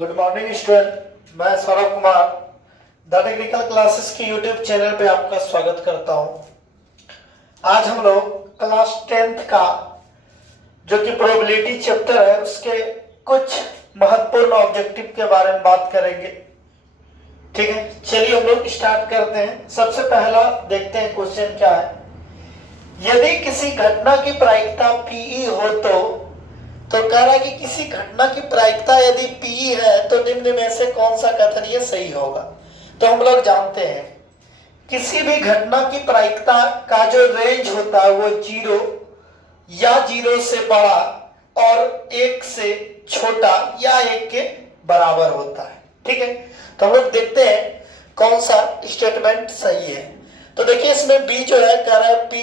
Good morning student, मैं Saurabh Kumar the technical classes के YouTube channel पे आपका स्वागत करता हूं। आज हम लोग क्लास 10th का जो कि प्रोबेबिलिटी चैप्टर है उसके कुछ महत्वपूर्ण ऑब्जेक्टिव के बारे में बात करेंगे। ठीक है, चलिए हम लोग स्टार्ट करते हैं। सबसे पहला देखते हैं क्वेश्चन क्या है। यदि किसी घटना की प्रायिकता पीई हो तो कह रहा है कि किसी घटना की प्रायिकता यदि पी है तो निम्न में से कौन सा कथन ये सही होगा। तो हम लोग जानते हैं किसी भी घटना की प्रायिकता का जो रेंज होता है वो 0 या 0 से बड़ा और 1 से छोटा या 1 के बराबर होता है। ठीक है, तो हम लोग देखते हैं कौन सा स्टेटमेंट सही है। तो देखिए इसमें बी जो है कह रहा है P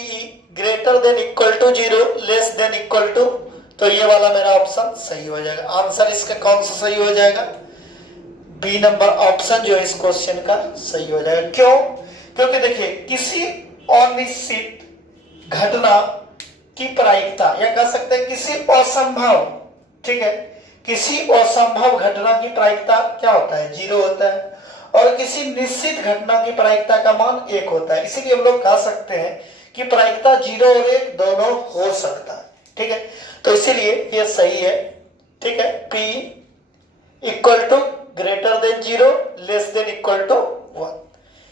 greater than equal to 0 less than equal to, तो ये वाला मेरा ऑप्शन सही हो जाएगा। आंसर इसका कौन सा सही हो जाएगा? बी नंबर ऑप्शन जो है इस क्वेश्चन का सही हो जाएगा। क्यों? क्योंकि देखिए किसी अनिश्चित घटना की प्रायिकता या कह सकते हैं किसी असंभव, ठीक है, किसी असंभव घटना की प्रायिकता क्या होता है? 0 होता है और किसी निश्चित घटना की प्रायिकता का मान 1 होता है। इसीलिए हम लोग कह सकते हैं कि प्रायिकता 0 और 1 दोनों हो सकता है। ठीक है, तो इसीलिए ये सही है। ठीक है, P equal to greater than 0 less than equal to 1।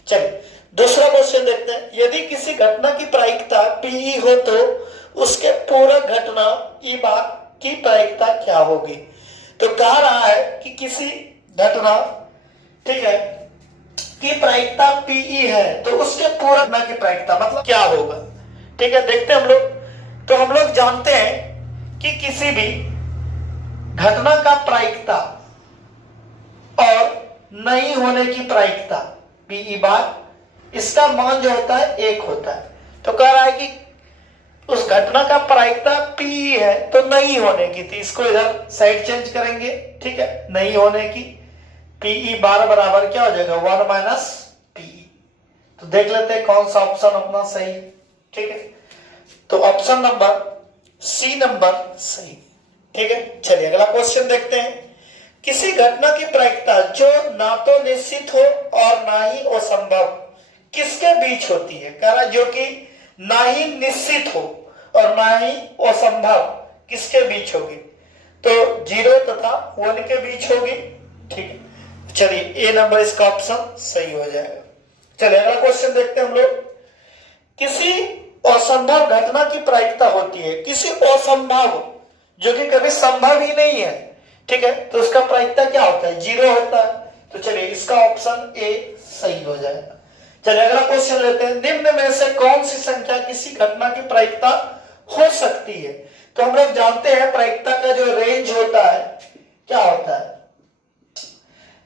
चलिए दूसरा क्वेश्चन देखते हैं। यदि किसी घटना की प्रायिकता Pe हो तो उसके पूरक घटना E बार की प्रायिकता क्या होगी? तो कह रहा है कि किसी घटना, ठीक है, की प्रायिकता Pe है तो उसके पूरक घटना की प्रायिकता मतलब क्या होगा? ठीक है, देखते हैं हम लोग। तो हम लोग जानते हैं कि किसी भी घटना का प्रायिकता और नहीं होने की प्रायिकता Pe बार, इसका मान जो होता है 1 होता है। तो कह रहा है कि उस घटना का प्रायिकता Pe है तो नहीं होने की थी, इसको इधर साइड चेंज करेंगे। ठीक है, नहीं होने की Pe बार बराबर क्या हो जाएगा? 1 माइनस Pe। तो देख लेते हैं कौन सा ऑप्शन अपना सही। ठीक है, तो ऑप्शन नंबर सी नंबर सही। ठीक है, चलिए अगला क्वेश्चन देखते हैं। किसी घटना की प्रायिकता जो ना तो निश्चित हो और ना ही असंभव किसके बीच होती है? कह रहा जो कि ना ही निश्चित हो और ना ही असंभव किसके बीच होगी? तो 0 तथा 1 के बीच होगी। ठीक है, चलिए ए नंबर इसका ऑप्शन सही हो जाएगा। चलिए अगला क्वेश्चन देखते हैं हम लोग। किसी असंभव घटना की प्रायिकता होती है, किसी असंभव जो कि कभी संभव ही नहीं है, ठीक है, तो उसका प्रायिकता क्या होता है? 0 होता है। तो चलिए इसका ऑप्शन ए सही हो जाएगा। चलिए अगला क्वेश्चन लेते हैं। निम्न में से कौन सी संख्या किसी घटना की प्रायिकता हो सकती है? तो हम लोग जानते हैं प्रायिकता का जो रेंज होता है क्या होता है?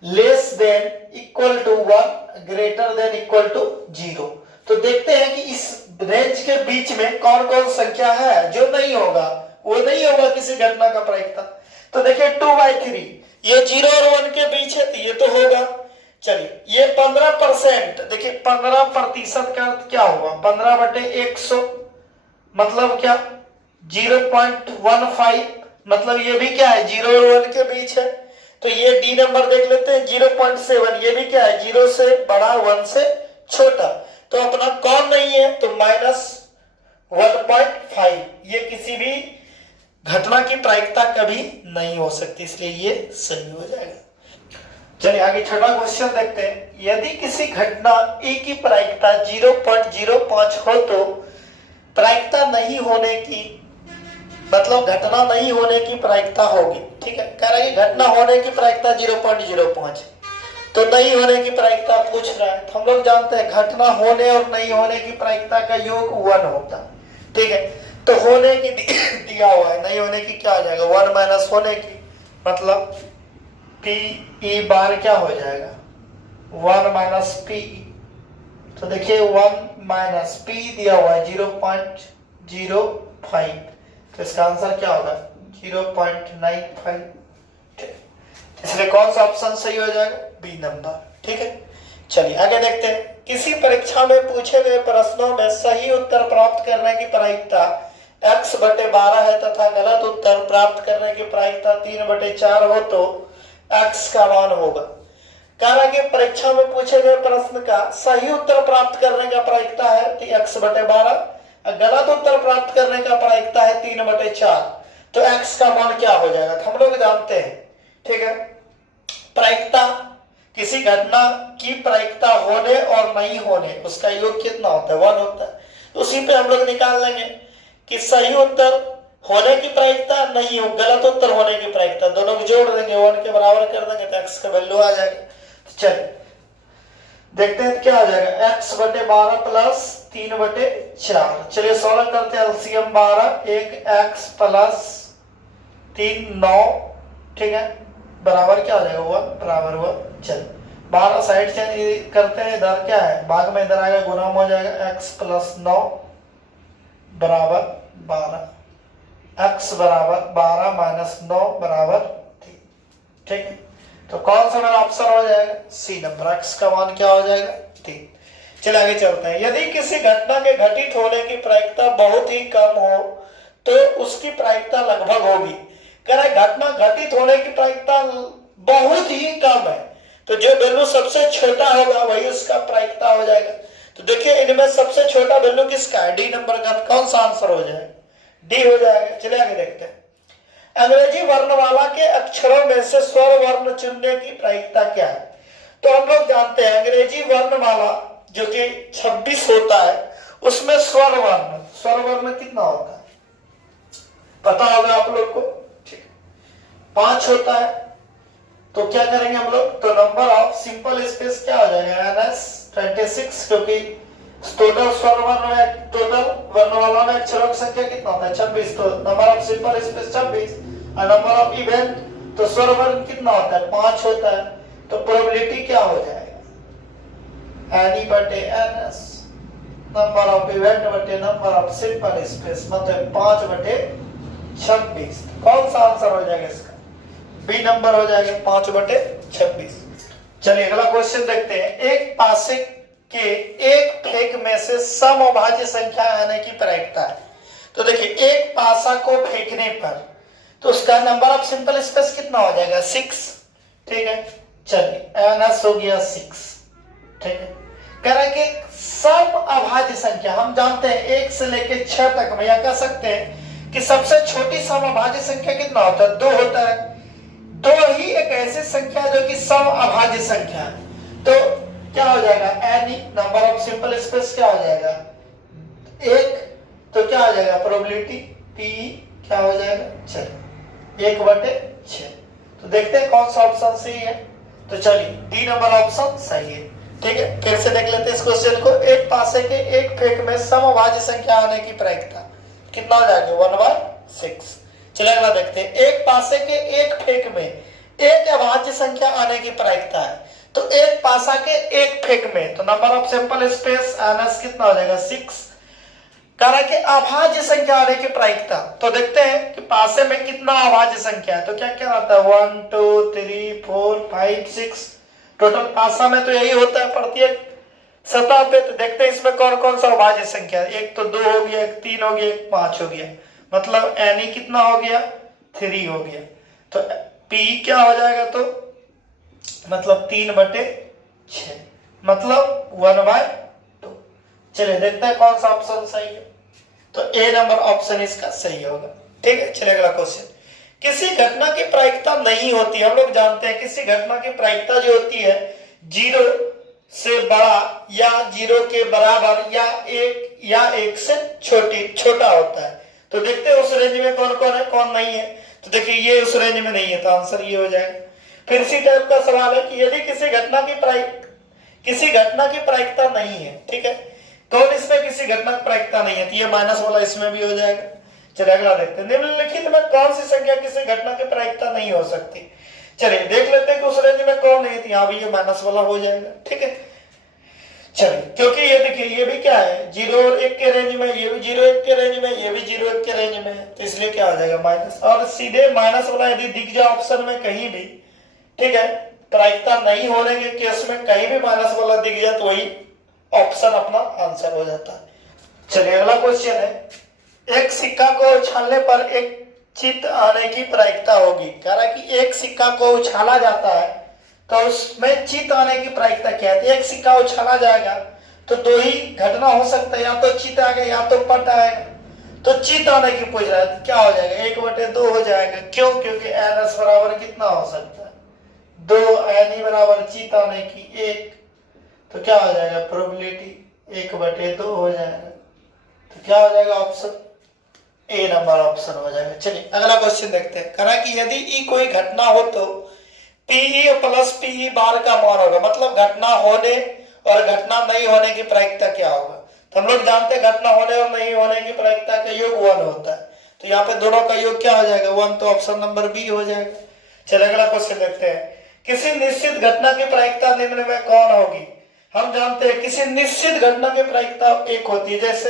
Less than equal to 1 greater than equal to 0। तो देखते हैं कि इस रेंज के बीच में कौन कौन संख्या है जो नहीं होगा, वो नहीं होगा किसी घटना का प्रायिकता। तो देखिए 2/3 ये 0 और 1 के बीच है तो ये तो होगा। चलिए ये 15%, देखिए 15% का अर्थ क्या होगा? 15/100 मतलब क्या? 0.15, मतलब ये भी क्या है? 0 और 1 के बीच है। तो ये डी नंबर देख लेते हैं 0.7, ये भी क्या है? 0 से बड़ा 1 से छोटा। तो अपना कौन नहीं है? तो -1.5, ये किसी भी घटना की प्रायिकता कभी नहीं हो सकती, इसलिए ये सही हो जाएगा। चलिए आगे छठा क्वेश्चन देखते हैं। यदि किसी घटना ए की प्रायिकता 0.05 हो तो प्रायिकता नहीं होने की, मतलब घटना नहीं होने की प्रायिकता होगी। ठीक है, कह रहा है घटना होने की प्रायिकता 0.05 तो नहीं होने की प्रायिकता पूछ रहा है। तो हम लोग जानते हैं घटना होने और नहीं होने की प्रायिकता का योग 1 होता है। ठीक है, तो होने की दिया हुआ है, नहीं होने की क्या हो जाएगा? 1 माइनस होने की, मतलब Pe बार क्या हो जाएगा? 1 माइनस Pe। तो देखिए 1 माइनस P दिया हुआ है 0.05, तो इसका आंसर क्या होगा? 0.95। इसलिए कौन सा ऑप्शन सही हो जाएगा? B number. ठीक है, चलिए आगे देखते हैं। किसी परीक्षा में पूछे गए प्रश्नों में सही उत्तर प्राप्त करने की प्रायिकता x/12 है तथा गलत उत्तर प्राप्त करने की प्रायिकता 3/4 हो तो x का मान होगा। कारण कि परीक्षा में पूछे गए प्रश्न का सही उत्तर प्राप्त करने का प्रायिकता है x/12, गलत उत्तर प्राप्त करने का प्रायिकता है 3/4। तो x का मान क्या हो जाएगा हम लोग जानते हैं, ठीक है। प्रायिकता, किसी घटना की प्रायिकता होने और नहीं होने, उसका योग कितना होता है, 1 होता है। तो उसी पे हम लोग निकाल लेंगे कि सही उत्तर होने की प्रायिकता, नहीं हो गलत उत्तर होने की प्रायिकता, दोनों को जोड़ देंगे 1 के बराबर कर देंगे तो x का वैल्यू आ जाएगा। चलिए देखते हैं क्या आ जाएगा, x/12 प्लस 3/4। चलिए सॉल्व करते हैं। एलसीएम 12, एक x प्लस 3 9, ठीक है, बराबर क्या हो जाएगा 1 बराबर 1। चलिए 12 साइड चेंज करते हैं, इधर क्या है भाग में, इधर आएगा गुना हो जाएगा, x प्लस 9 बराबर 12, x बराबर 12 माइनस 9 बराबर 3, ठीक है। तो कौन सा मेरा ऑप्शन हो जाएगा, सी नंबर, x का मान क्या हो जाएगा 3। चलिए आगे चलते हैं। यदि किसी घटना के घटित होने की प्रायिकता बहुत ही कम हो तो उसकी प्रायिकता लगभग होगी। कह रहे घटना घटित होने की प्रायिकता बहुत ही कम है, तो जो वैल्यू सबसे छोटा होगा वही उसका प्रायिकता हो जाएगा। तो देखिए इनमें सबसे छोटा वैल्यू किसका है, डी नंबर का। कौन सा आंसर हो जाएगा, डी हो जाएगा। चलिए आगे देखते हैं। अंग्रेजी वर्णमाला के अक्षरों में से स्वर वर्ण चुनने की प्रायिकता क्या है। तो हम लोग जानते हैं अंग्रेजी वर्णमाला जो कि 26 होता है, उसमें स्वर वर्ण कितना होता है पता होगा आप लोग को, ठीक, 5 होता है। तो क्या करेंगे हम लोग, तो नंबर ऑफ सिंपल स्पेस क्या हो जाएगा, NS 26, क्योंकि टोटल स्वर वर्ण में, टोटल वर्णमाला में अक्षरों की संख्या कितना होता है 26, तो नंबर ऑफ सिंपल स्पेस 26 और नंबर ऑफ इवेंट, तो स्वर वर्ण कितना होता है 5 होता है। तो प्रोबेबिलिटी क्या हो जाएगा, NE/NS, नंबर ऑफ इवेंट बटे नंबर ऑफ सिंपल स्पेस, मतलब 5/26। कौन सा आंसर हो जाएगा इसका, बी नंबर हो जाएगा 5/26। चलिए अगला क्वेश्चन देखते हैं। एक पासे के एक फेंक में से समअभाज्य संख्या आने की प्रायिकता है। तो देखिए एक पासा को फेंकने पर तो उसका नंबर ऑफ सिंपल स्पेस कितना हो जाएगा 6, ठीक है। चलिए NS हो गया 6, ठीक है। कह रहा है कि समअभाज्य संख्या हम जानते हैं 1 से लेकर 6 तक में, या कह सकते हैं कि सबसे छोटी समअभाज्य संख्या कितना होता है 2 होता है। 2 ही एक ऐसी संख्या जो कि समअभाज्य संख्या है। तो क्या हो जाएगा, NE, number of simple space क्या हो जाएगा 1, तो क्या हो जाएगा प्रोबेबिलिटी P क्या हो जाएगा, चलिए 1/6। तो देखते हैं कौन सा ऑप्शन सही है। तो चलिए डी नंबर ऑप्शन सही है, ठीक है। फिर से देख लेते हैं इस क्वेश्चन को। एक पासे के एक फेंक में समअभाज्य संख्या आने की प्रायिकता कितना हो जाएगा 1/6। चलिए अगला देखते हैं। एक पासे के एक फेंक में एक अभाज्य संख्या आने की प्रायिकता है। तो एक पासा के एक फेंक में, तो number of simple space NS कितना हो जाएगा 6। कारण कि अभाज्य संख्या आने की प्रायिकता, तो देखते हैं कि पासे में कितना अभाज्य संख्या है। तो क्या क्या आता है 1 2 3 4 5 6, टोटल पासा में तो यही होता है प्रत्येक सतह पे। तो देखते हैं इसमें कौन कौन सा अभाज्य संख्या है। एक तो 2 हो गया, एक 3 हो गया, एक 5 हो गया, मतलब NE कितना हो गया 3 हो गया। तो P क्या हो जाएगा, तो मतलब 3/6, मतलब 1/2। चलिए देखते हैं कौन सा ऑप्शन सही है। तो ए नंबर ऑप्शन इसका सही होगा, ठीक है। चलिए अगला क्वेश्चन। किसी घटना की प्रायिकता नहीं होती, हम लोग जानते हैं किसी घटना की प्रायिकता जो होती है 0 से बड़ा या 0 के बराबर या 1 से छोटा होता है। तो देखते हैं उस रेंज में कौन कौन है कौन नहीं है। तो देखिए ये उस रेंज में नहीं है, तो आंसर ये हो जाएगा। फिर इसी टाइप का सवाल है कि यदि किसी घटना की प्रायिकता नहीं है, ठीक है, तो इसमें किसी घटना की प्रायिकता नहीं है, तो ये माइनस वाला इसमें भी हो जाएगा। चलिए अगला देखते हैं। निम्नलिखित में कौन सी संख्या किसी घटना की प्रायिकता नहीं हो सकती। चलिए देख लेते हैं कि उस रेंज में कौन नहीं है, तो यहाँ भी ये माइनस वाला हो जाएगा, ठीक है। चलिए क्योंकि ये देखिए ये भी क्या है 0 और 1 के रेंज में, ये भी 0 1 के रेंज में, ये भी 0 1 के रेंज में है, तो इसलिए क्या हो जाएगा माइनस। और सीधे माइनस वाला यदि दिख जाए ऑप्शन में कहीं भी, ठीक है, प्रायिकता नहीं होने के केस में कहीं भी माइनस वाला दिख जाए तो वही ऑप्शन अपना आंसर हो जाता है। चलिए अगला क्वेश्चन है। एक सिक्का को उछालने पर एक चित आने की प्रायिकता होगी। कह रहा है कि एक सिक्का को उछाला जाता है तो उसमें चित आने की प्रायिकता क्या है? एक सिक्का उछाला जाएगा तो दो ही घटना हो सकता है, या तो चित आएगा या तो पट आएगा। तो चित आने की पूछ रहा है तो क्या हो जाएगा? 1/2 हो जाएगा। क्यों? क्योंकि NS बराबर कितना हो सकता है? 2। NE बराबर चित आने की 1, तो क्या हो जाएगा? प्रोबेबिलिटी 1/2 हो जाएगा। तो क्या हो जाएगा? ऑप्शन ए नंबर ऑप्शन हो जाएगा। चलिए अगला क्वेश्चन देखते हैं। कहा कि यदि ई कोई घटना हो तो पीई प्लस पीई बार का मान होगा। मतलब घटना होने और घटना नहीं होने की प्रायिकता क्या होगा? तो हम लोग जानते हैं घटना होने और नहीं होने की प्रायिकता का योग 1 होता है। तो यहाँ पे दोनों का योग क्या हो जाएगा? 1। तो ऑप्शन नंबर बी हो जाएगा। चलिए अगला क्वेश्चन देखते हैं। किसी निश्चित घटना की प्रायिकता निम्न में कौन होगी? हम जानते हैं किसी निश्चित घटना की प्रायिकता 1 होती है। जैसे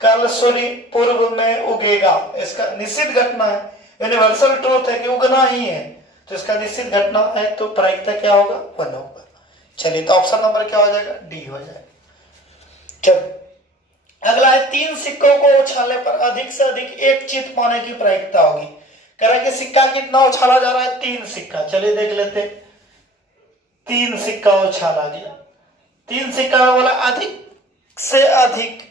कल सूर्य पूर्व में उगेगा, इसका निश्चित घटना है, यूनिवर्सल ट्रूथ है कि उगना ही है, तो इसका निश्चित घटना है तो प्रायिकता क्या होगा? 1 होगा। चलिए तो ऑप्शन नंबर क्या हो जाएगा? डी हो जाएगा। चलिए अगला है 3 सिक्कों को उछालने पर अधिक से अधिक एक चित पाने की प्रायिकता होगी। कह रहा है कि सिक्का कितना उछाला जा रहा है? 3 सिक्का। चलिए देख लेते हैं। 3 सिक्का उछाला गया, 3 सिक्का में बोला अधिक से अधिक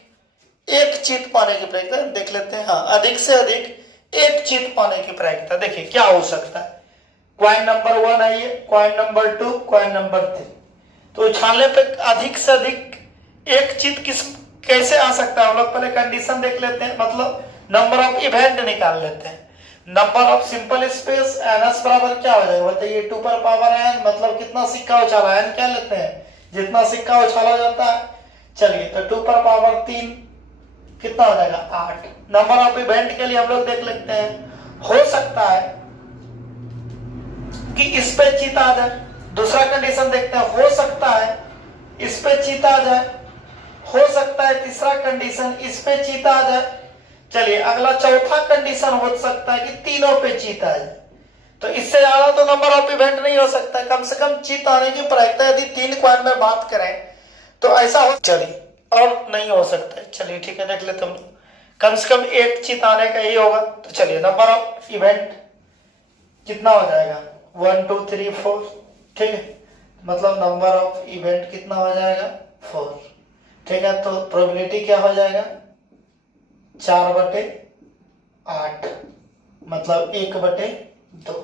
एक चित पाने की प्रायिकता। देख लेते हैं। हाँ, अधिक से अधिक एक चित पाने की प्रायिकता। देखिए क्या हो सकता है? कॉइन नंबर 1 है ये, कॉइन नंबर 2, कॉइन नंबर 3। तो उछालने पे अधिक से अधिक एक चित कैसे आ सकता है? हम लोग पहले कंडीशन देख लेते हैं, मतलब नंबर ऑफ इवेंट निकाल लेते हैं। Number of simple space NS बराबर क्या हो जाएगा? बताइए 2 पर पावर n, मतलब कितना सिक्का उछाला? n क्या लेते हैं? जितना सिक्का उछाला जाता है। चलिए तो 2 पर पावर 3 कितना हो जाएगा? 8। नंबर ऑफ इवेंट के लिए हम लोग देख लेते हैं। हो सकता है कि इस पे चित आ जाए। दूसरा कंडीशन देखते हैं। हो सकता है इस पे चित आ जाए। हो सकता है तीसरा कंडीशन इस पे चित आ जाए। चलिए अगला चौथा कंडीशन हो सकता है कि तीनों पे चित आ जाए। तो इससे ज्यादा तो नंबर ऑफ इवेंट नहीं हो सकता। कम से कम चित आने की प्रायिकता यदि 3 कॉइन में बात करें तो ऐसा हो। चलिए और नहीं हो सकता है। चलिए ठीक है, देख लेते हम लोग। कम से कम एक चित आने का ही होगा। तो चलिए नंबर ऑफ इवेंट कितना हो जाएगा? 1 2 3 4। ठीक है, मतलब नंबर ऑफ इवेंट कितना हो जाएगा? 4। ठीक है, तो प्रोबेबिलिटी क्या हो जाएगा? 4/8, मतलब 1/2।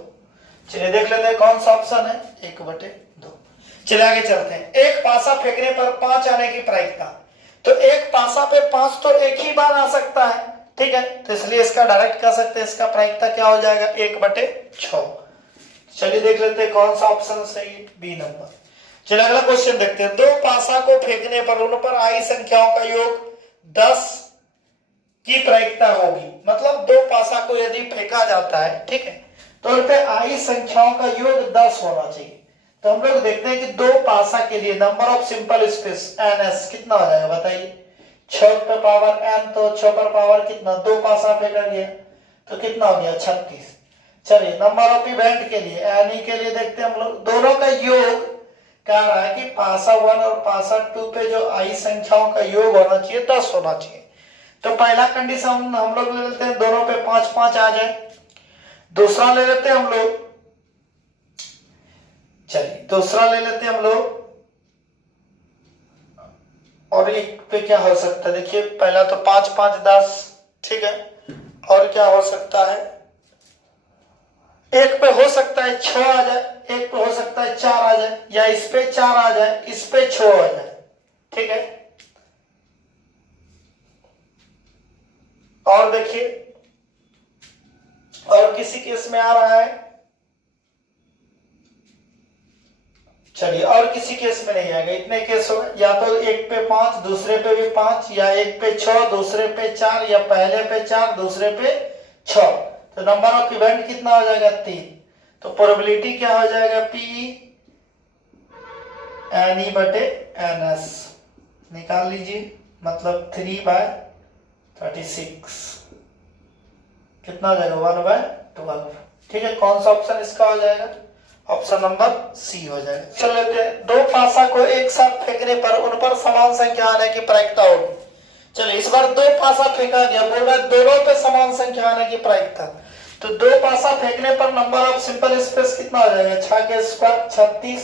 चलिए देख लेते हैं कौन सा ऑप्शन है? 1/2। चलिए आगे चलते हैं। एक पासा फेंकने पर 5 आने की प्रायिकता। तो एक पासा पे 5 तो एक ही बार आ सकता है। ठीक है, तो इसलिए इसका डायरेक्ट कर सकते हैं। इसका प्रायिकता क्या हो जाएगा? 1/6। चलिए देख लेते हैं कौन सा ऑप्शन सही है? B number. चलिए अगला क्वेश्चन देखते हैं। 2 पासा को फेंकने पर उन पर आई संख्याओं का योग 10 की प्रायिकता होगी। मतलब 2 पासा को यदि फेंका जाता है, ठीक है, तो उन पे आई संख्याओं का योग 10 होना चाहिए। तो हम लोग देखते हैं कि 2 पासा के लिए number of simple space NS कितना हो जाएगा? बताइए। 6 पर पावर n, तो 6 पर पावर कितना? 2 पासा फेंका गया तो कितना हो गया? 36। चलिए नंबर ऑफ इवेंट के लिए NE के लिए देखते हैं हम लोग। दोनों का योग कह रहा है कि पासा 1 और पासा 2 पे जो आई संख्याओं का योग होना चाहिए 10 होना चाहिए। तो पहला कंडीशन हम लोग ले लेते हैं, दोनों पे 5-5 आ जाए। दूसरा ले लेते हैं हम लोग। चलिए दूसरा ले लेते हैं हम लोग। और एक पे क्या हो सकता है? देखिए पहला तो 5-5 10। ठीक है, और क्या हो सकता है? एक पे हो सकता है 6 आ जाए, एक पे हो सकता है 4 आ जाए, या इस पे 4 आ जाए, इस पे 6 आ जाए। ठीक है, और देखिए और किसी केस में आ रहा है। चलिए और किसी केस में नहीं आएगा। इतने केस हो गए, या तो एक पे 5 दूसरे पे भी 5, या एक पे 6 दूसरे पे 4, या पहले पे 4 दूसरे पे 6। तो नंबर ऑफ इवेंट कितना हो जाएगा? 3। तो प्रोबेबिलिटी क्या हो जाएगा? P NE/NS निकाल लीजिए, मतलब 3/36 कितना हो जाएगा? 1/12। ठीक है, कौन सा ऑप्शन इसका हो जाएगा? ऑप्शन नंबर सी हो जाएगा। चल लेते हैं। 2 पासा को एक साथ फेंकने पर उन पर समान संख्या आने की प्रायिकता होगी। चलिए इस बार 2 पासा फेंका गया, बोल रहा है दोनों पे समान संख्या आने की प्रायिकता। तो दो पासा फेंकने पर नंबर ऑफ सिंपल स्पेस कितना हो जाएगा, 6 के स्क्वायर 36।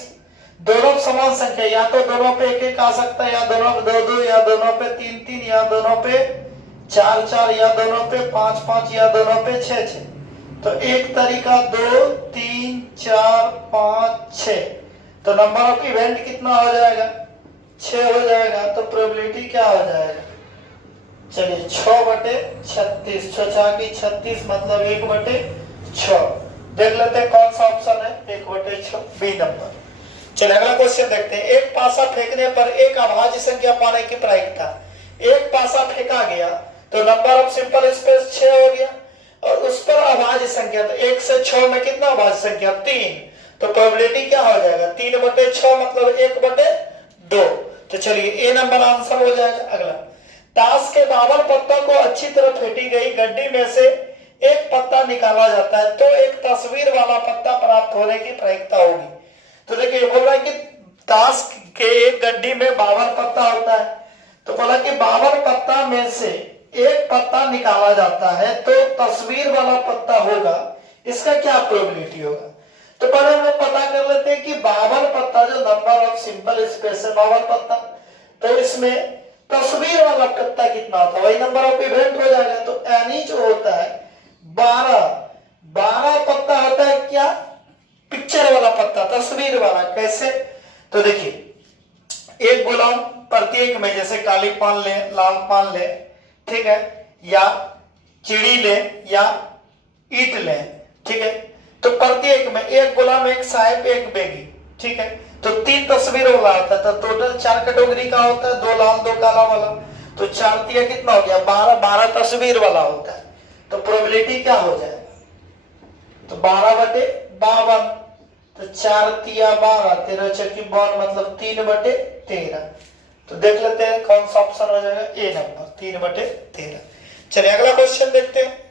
दोनों समान संख्या, या तो दोनों पे एक एक आ सकता है, या दोनों पे दो दो, या दोनों पे तीन तीन, या दोनों पे चार चार, या दोनों पे पांच पांच, या दोनों पे छह छह। तो एक तरीका 2 3 4 5 6, तो नंबर ऑफ इवेंट कितना हो जाएगा, 6 हो जाएगा। तो प्रोबेबिलिटी क्या हो जाएगा, चलिए 6/36, 6×36 मतलब 1/6। देख लेते हैं कौन सा ऑप्शन है, 1/6 बी नंबर। चलिए अगला क्वेश्चन देखते हैं। एक पासा फेंकने पर एक अभाज्य संख्या पाने की प्रायिकता। एक पासा फेंका गया तो नंबर ऑफ सिंपल स्पेस 6 हो गया, और उस पर अभाज्य संख्या, तो 1 से 6 में कितना अभाज्य संख्या, 3। तो प्रोबेबिलिटी क्या हो जाएगा, 3/6 मतलब 1/2। तो चलिए ए नंबर आंसर हो जाएगा। अगला, ताश के 52 पत्तों को अच्छी तरह फेंटी गई गड्डी में से एक पत्ता निकाला जाता है तो एक तस्वीर वाला पत्ता प्राप्त होने की प्रायिकता होगी। तो देखिए बोल रहा है कि ताश के एक गड्डी में 52 पत्ता होता है, तो बोला कि 52 पत्ता में से एक पत्ता निकाला जाता है तो तस्वीर वाला पत्ता होगा, इसका क्या प्रोबेबिलिटी होगा। तो पहले हम लोग पता कर लेते हैं कि 52 पत्ता जो नंबर ऑफ सिंपल स्पेस है 52 पत्ता, तो इसमें तस्वीर वाला पत्ता कितना होता है, वही नंबर ऑफ इवेंट हो जाएगा। तो यानी जो होता है 12 पत्ता होता है क्या, पिक्चर वाला पत्ता, तस्वीर वाला। कैसे, तो देखिए एक गुलाम प्रत्येक में, जैसे काली पान ले, लाल पान ले, ठीक है, या चिड़ी ले, या ईट ले, ठीक है, तो प्रत्येक में एक गुलाम, एक साहेब, एक बेगी, ठीक है, तो 3 तस्वीर वाला आता है। तो टोटल 4 कैटेगरी का होता है, 2 लाल 2 काला वाला, तो 4 तिया कितना हो गया, 12 तस्वीर वाला होता है। तो प्रोबेबिलिटी क्या हो जाएगा, तो 12/52, तो 4 तिया 12, 13 चौकी 52 मतलब 3/13। तो देख लेते हैं कौन सा ऑप्शन हो जाएगा, ए नंबर 3/13। चलिए अगला क्वेश्चन देखते हैं।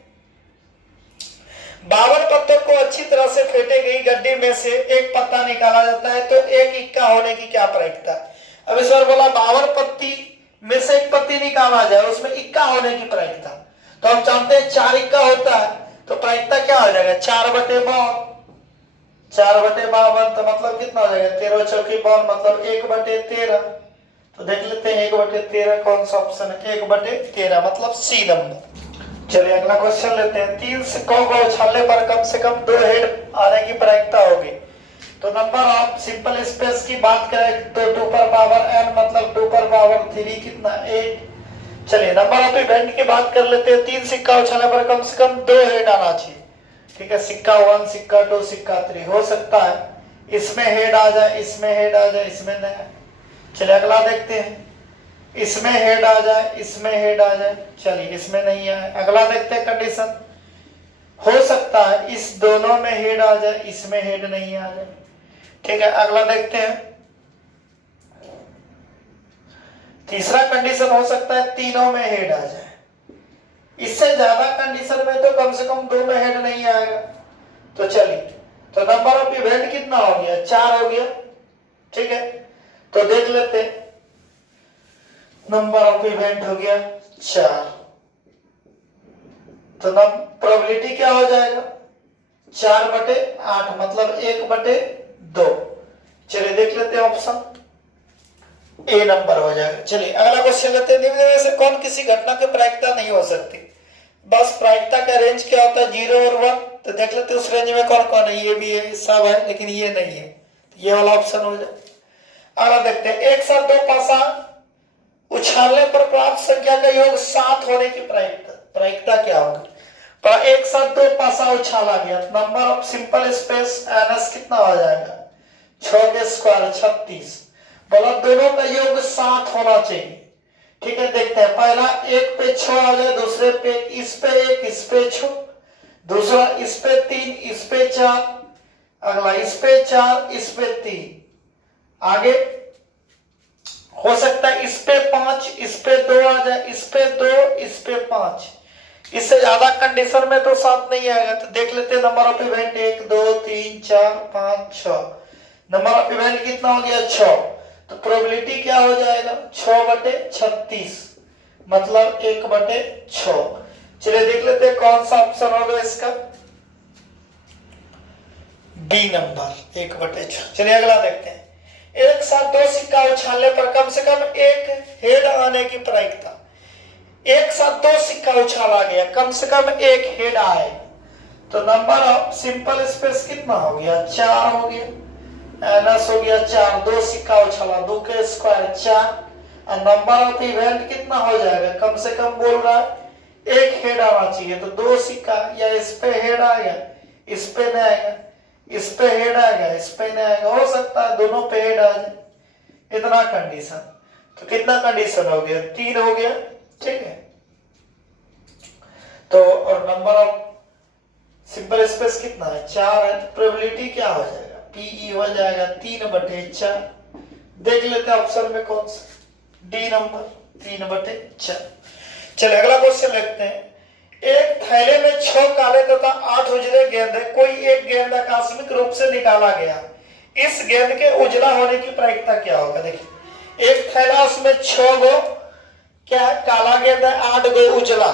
52 पत्तों को अच्छी तरह से फेंटे गई गड्डी में से एक पत्ता निकाला जाता है तो एक इक्का होने की क्या प्रायिकता। अब इस बार बोला 52 पत्ती में से एक पत्ती निकाला जाए, उसमें इक्का होने की प्रायिकता। तो हम जानते हैं 4 इक्का होता है, तो प्रायिकता क्या हो जाएगा, 4/52, 4/52 तो मतलब कितना हो जाएगा, 13 चौकी 52 मतलब 1/13। तो देख लेते हैं 1/13 कौन सा ऑप्शन है, 1/13 मतलब सी नंबर। चलिए अगला क्वेश्चन लेते हैं। 3 सिक्कों को उछालने पर कम से कम 2 हेड आने की प्रायिकता होगी। तो नंबर ऑफ सिंपल स्पेस की बात करें तो 2n मतलब 2/3 कितना, 8। चलिए नंबर ऑफ इवेंट की बात कर लेते हैं। 3 सिक्का उछालने पर कम से कम 2 हेड आना चाहिए, ठीक है, सिक्का 1, सिक्का 2, सिक्का 3। हो सकता है इसमें हेड आ जाए, इसमें हेड आ जाए, इसमें नहीं। चलिए अगला देखते हैं, इसमें हेड आ जाए, इसमें हेड आ जाए, चलिए इसमें नहीं आए। अगला देखते हैं कंडीशन, हो सकता है इस दोनों में हेड आ जाए, इसमें हेड नहीं आ जाए, ठीक है। अगला देखते हैं, तीसरा कंडीशन हो सकता है तीनों में हेड आ जाए। इससे ज्यादा कंडीशन में तो कम से कम 2 में हेड नहीं आएगा। तो चलिए, तो नंबर ऑफ इवेंट कितना हो गया, 4 हो गया, ठीक है। तो देख लेते हैं, नंबर ऑफ इवेंट हो गया 4, तो प्रोबेबिलिटी क्या हो जाएगा, 4/8 मतलब 1/2। चलिए देख लेते हैं ऑप्शन ए नंबर हो जाएगा। चलिए अगला क्वेश्चन लेते हैं। निम्न में से कौन किसी घटना की प्रायिकता नहीं हो सकती। बस प्रायिकता का रेंज क्या होता है, 0 और 1। तो देख लेते हैं उस रेंज में कौन कौन है, ये भी है, सब है, लेकिन ये नहीं है, ये वाला ऑप्शन हो जाए। अगला देखते हैं, एक साथ 2 पासा उछालने पर प्राप्त संख्या का योग 7 होने की प्रायिकता क्या होगी। तो एक साथ 2 पासा उछाला गया, number of simple space NS कितना हो जाएगा, 6 के स्क्वायर 36। बोला दोनों का योग 7 होना चाहिए, ठीक है। देखते हैं, पहला 1 पे 6 आ गया, दूसरे पे इस पे 1, इस पे 6, दूसरा इस पे 3, इस पे 4, अगला इस पे 4, इस पे 3, आगे हो सकता है इस पे 5, इस पे 2 आ जाए, इस पे 2, इस पे 5। इससे ज्यादा कंडीशन में तो 7 नहीं आएगा। तो देख लेते हैं number of event, 1 2 3 4 5 6, number of event कितना हो गया, 6। तो प्रोबेबिलिटी क्या हो जाएगा, 6/36 मतलब 1/6। चलिए देख लेते हैं कौन सा ऑप्शन होगा इसका, बी नंबर 1/6। चलिए अगला देखते हैं। एक साथ दो सिक्का उछालने पर कम से कम एक हेड आने की प्रायिकता। एक साथ दो सिक्का उछाला गया, कम से कम एक हेड आए, तो नंबर ऑफ सिंपल स्पेस कितना हो गया? 4 हो गया। एनएस हो गया 4, दो सिक्का उछाला, 2 के स्क्वायर 4, और नंबर ऑफ इवेंट कितना हो जाएगा? कम से कम बोल रहा है एक हेड आना चाहिए, तो दो सिक्का, या इस पे हेड आएगा, इस पे नहीं आएगा, इस पे हेड आएगा, इस पे नहीं आएगा, हो सकता है दोनों पे हेड आ जाए, इतना कंडीशन। तो कितना कंडीशन हो गया? 3 हो गया, ठीक है। तो और नंबर ऑफ सिंपल स्पेस कितना है? 4 है, तो प्रोबेबिलिटी क्या हो जाएगा? पीई हो जाएगा 3/4। देख लेते हैं ऑप्शन में कौन सा, डी नंबर 3/4। चलिए अगला क्वेश्चन लिखते हैं। एक थैले में 6 काले तथा 8 उजले गेंद है, कोई एक गेंद आकस्मिक रूप से निकाला गया, इस गेंद के उजला होने की प्रायिकता क्या होगा? देखिए एक थैला, उसमें 6 गो क्या है? काला गेंद है, 8 गो उजला।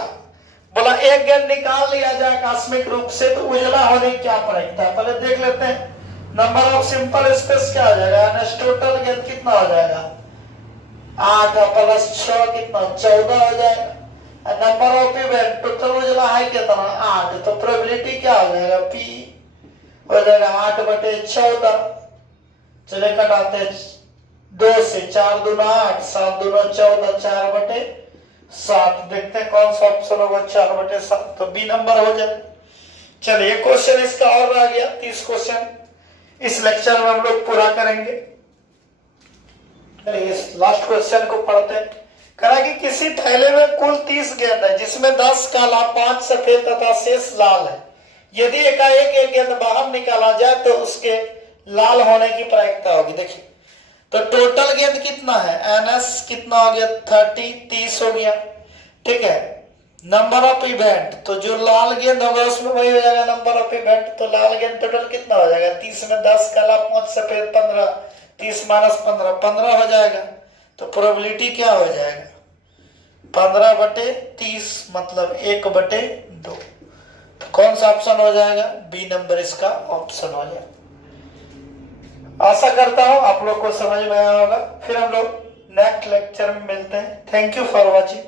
बोला एक गेंद निकाल लिया जाए आकस्मिक रूप से, तो उजला होने की क्या प्रायिकता है? पहले देख लेते हैं। नंबर ऑफ सिंपल स्पेस क्या हो जाएगा? टोटल गेंद कितना हो जाएगा? 8 प्लस 6 कितना? 14 हो जाएगा। नंबर ऑफ इवेंट टोटल उजला है कितना? 8, तो प्रोबेबिलिटी क्या हो जाएगा? पी हो जाएगा 8/14। चले कटाते हैं 2 से, 4 दूना 8, 7 दूना 14, 4/7। देखते हैं कौन सा ऑप्शन होगा 4/7, तो बी नंबर हो जाए। चलिए क्वेश्चन इसका और रह गया, 30 क्वेश्चन इस लेक्चर में हम लोग पूरा करेंगे। इस लास्ट क्वेश्चन को पढ़ते हैं। कहा कि किसी थैले में कुल 30 गेंद है, जिसमें 10 काला, 5 सफेद तथा शेष लाल है। यदि एकाएक एक गेंद बाहर निकाला जाए तो उसके लाल होने की प्रायिकता होगी। देखिए तो टोटल गेंद कितना है? एनएस कितना हो गया? 30 हो गया, ठीक है। नंबर ऑफ इवेंट, तो जो लाल गेंद होगा उसमें वही हो जाएगा नंबर ऑफ इवेंट, तो लाल गेंद टोटल कितना हो जाएगा? 30 में 10 काला, 5 सफेद, 15, 30 माइनस 15 हो जाएगा। तो प्रोबेबिलिटी क्या हो जाएगा? 15/30, मतलब 1/2। तो कौन सा ऑप्शन हो जाएगा? बी नंबर इसका ऑप्शन हो जाएगा। आशा करता हूं आप लोग को समझ में आया होगा। फिर हम लोग नेक्स्ट लेक्चर में मिलते हैं। Thank you for watching.